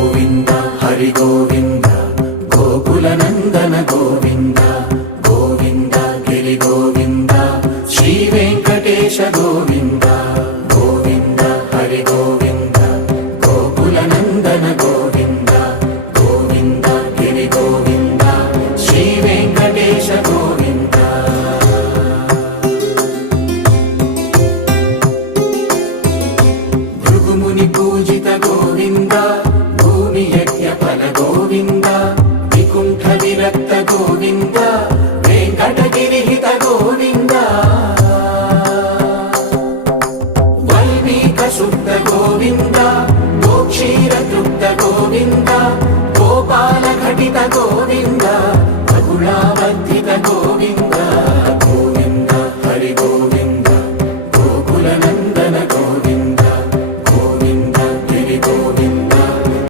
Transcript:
గోవింద హరి గోవింద గోకులనందన గోవింద గోవింద గిరి గోవింద శ్రీ వెంకటేశ గోవింద గోవింద హరి గోవింద గోకులనందన గోవింద గోవింద గిరి గోవింద శ్రీ వెంకటేశ గోవింద భృగుముని పూజిత గోవింద భూమి యజ్ఞ ఫల గోవింద వికుంఠ విరక్త గోవింద వెంకటగిరిహిత గోవింద వల్మీక శుద్ధ గోవింద గోక్షీర తృప్త గోవింద గోపాల ఘటిత గోవింద